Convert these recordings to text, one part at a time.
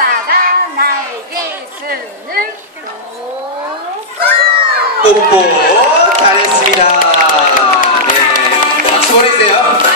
아빠가 나에게 주는 뽀뽀 잘했습니다. 네 박수 보내세요.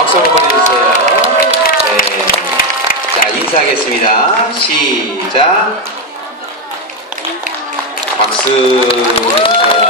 박수 한번 보내주세요. 네. 자, 인사하겠습니다. 시작. 박수 보내주세요.